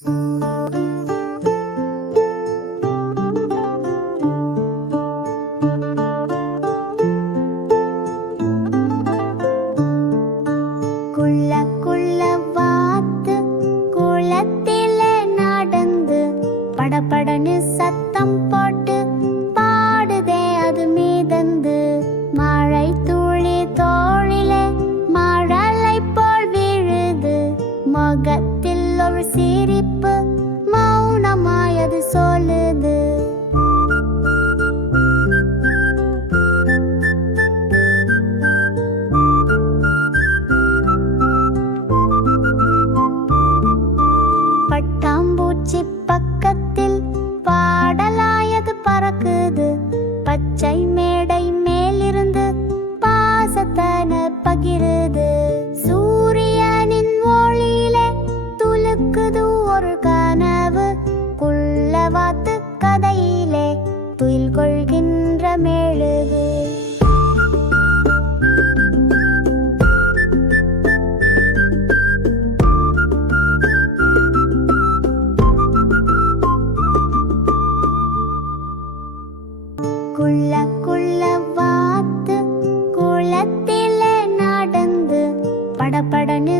குள்ள குள்ள வாத்து குளத்திலே நடந்து படபடன்னு சத்தம் போட்டு பாடுதே அது மீதந்து. மழை துளி தோளிலே மழலை போல் விழுது. முகத்தில் ஒரு சிரிப்பு மௌனமாய் அது சொல்லுது. பட்டாம்பூச்சி பக்கத்தில் பாடலாயது பறக்குது. பச்சை மேடை மேலிருந்து பாசத்தன பகிருது. சூரியனின் ஒளியிலே துலுக்குது ஒரு கனவு. குள்ளவாத்து கதையிலே துயில் கொள்கின்ற மெழுகு. குள்ள குள்ள வாத்து குளத்திலே நடந்து படபடன்னு